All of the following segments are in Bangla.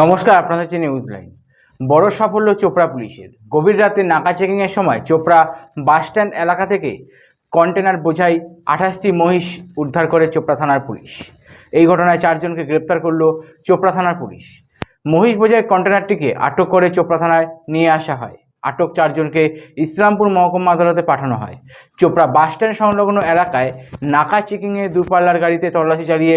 নমস্কার, আপনাদের হচ্ছে নিউজ লাইন বড় সাফল্য চোপড়া পুলিশের। গভীর রাতে নাকা চেকিংয়ের সময় চোপড়া বাসস্ট্যান্ড এলাকা থেকে কন্টেনার বোঝাই আঠাশটি মহিষ উদ্ধার করে চোপড়া থানার পুলিশ। এই ঘটনায় চারজনকে গ্রেপ্তার করল চোপড়া থানার পুলিশ। মহিষ বোঝাই কন্টেনারটিকে আটক করে চোপড়া থানায় নিয়ে আসা হয়। আটক চারজনকে ইসলামপুর মহকুমা আদালতে পাঠানো হয়। চোপড়া বাসস্ট্যান্ড সংলগ্ন এলাকায় নাকা চেকিংয়ে দূরপাল্লার গাড়িতে তল্লাশি চালিয়ে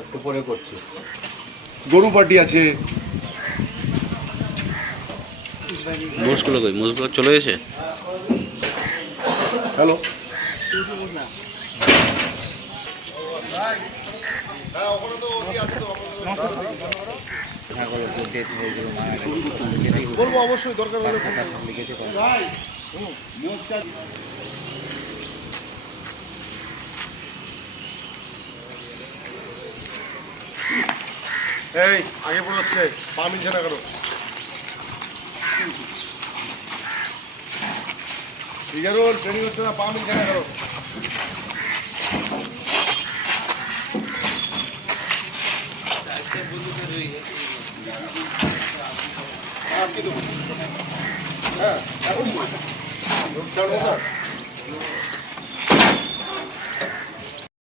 একটু পরে করছি। গরু পার্টি আছে। কই? চলে গেছে? হ্যালো। বলব অবশ্যই দরকার হলে এই, আগে পড়ে হচ্ছে পা মিলছে না কেন ট্রেনিং হচ্ছে না পা মিলছে না কেন হ্যাঁ